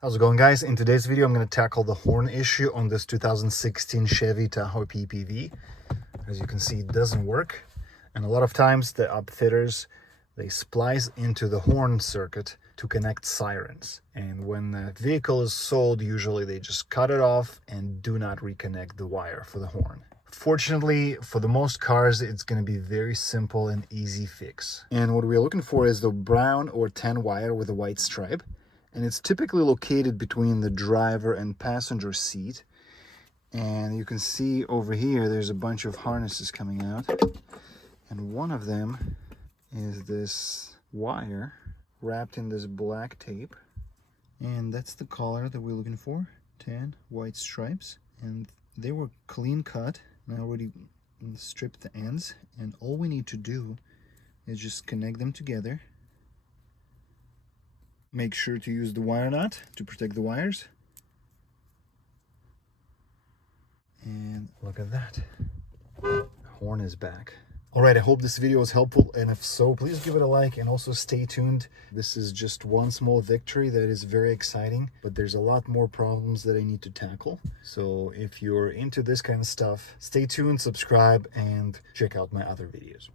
How's it going, guys? In today's video, I'm going to tackle the horn issue on this 2016 Chevy Tahoe PPV. As you can see, it doesn't work. And a lot of times the upfitters, they splice into the horn circuit to connect sirens. And when the vehicle is sold, usually they just cut it off and do not reconnect the wire for the horn. Fortunately, for the most cars, it's going to be very simple and easy fix. And what we're looking for is the brown or tan wire with a white stripe. And it's typically located between the driver and passenger seat. And you can see over here, there's a bunch of harnesses coming out. And one of them is this wire wrapped in this black tape. And that's the collar that we're looking for, tan white stripes. And they were clean cut. And I already stripped the ends. And all we need to do is just connect them together. Make sure to use the wire nut to protect the wires. And look at that. Horn is back. Alright, I hope this video was helpful, and if so, please give it a like and also stay tuned. This is just one small victory that is very exciting, but there's a lot more problems that I need to tackle. So if you're into this kind of stuff, stay tuned, subscribe, and check out my other videos.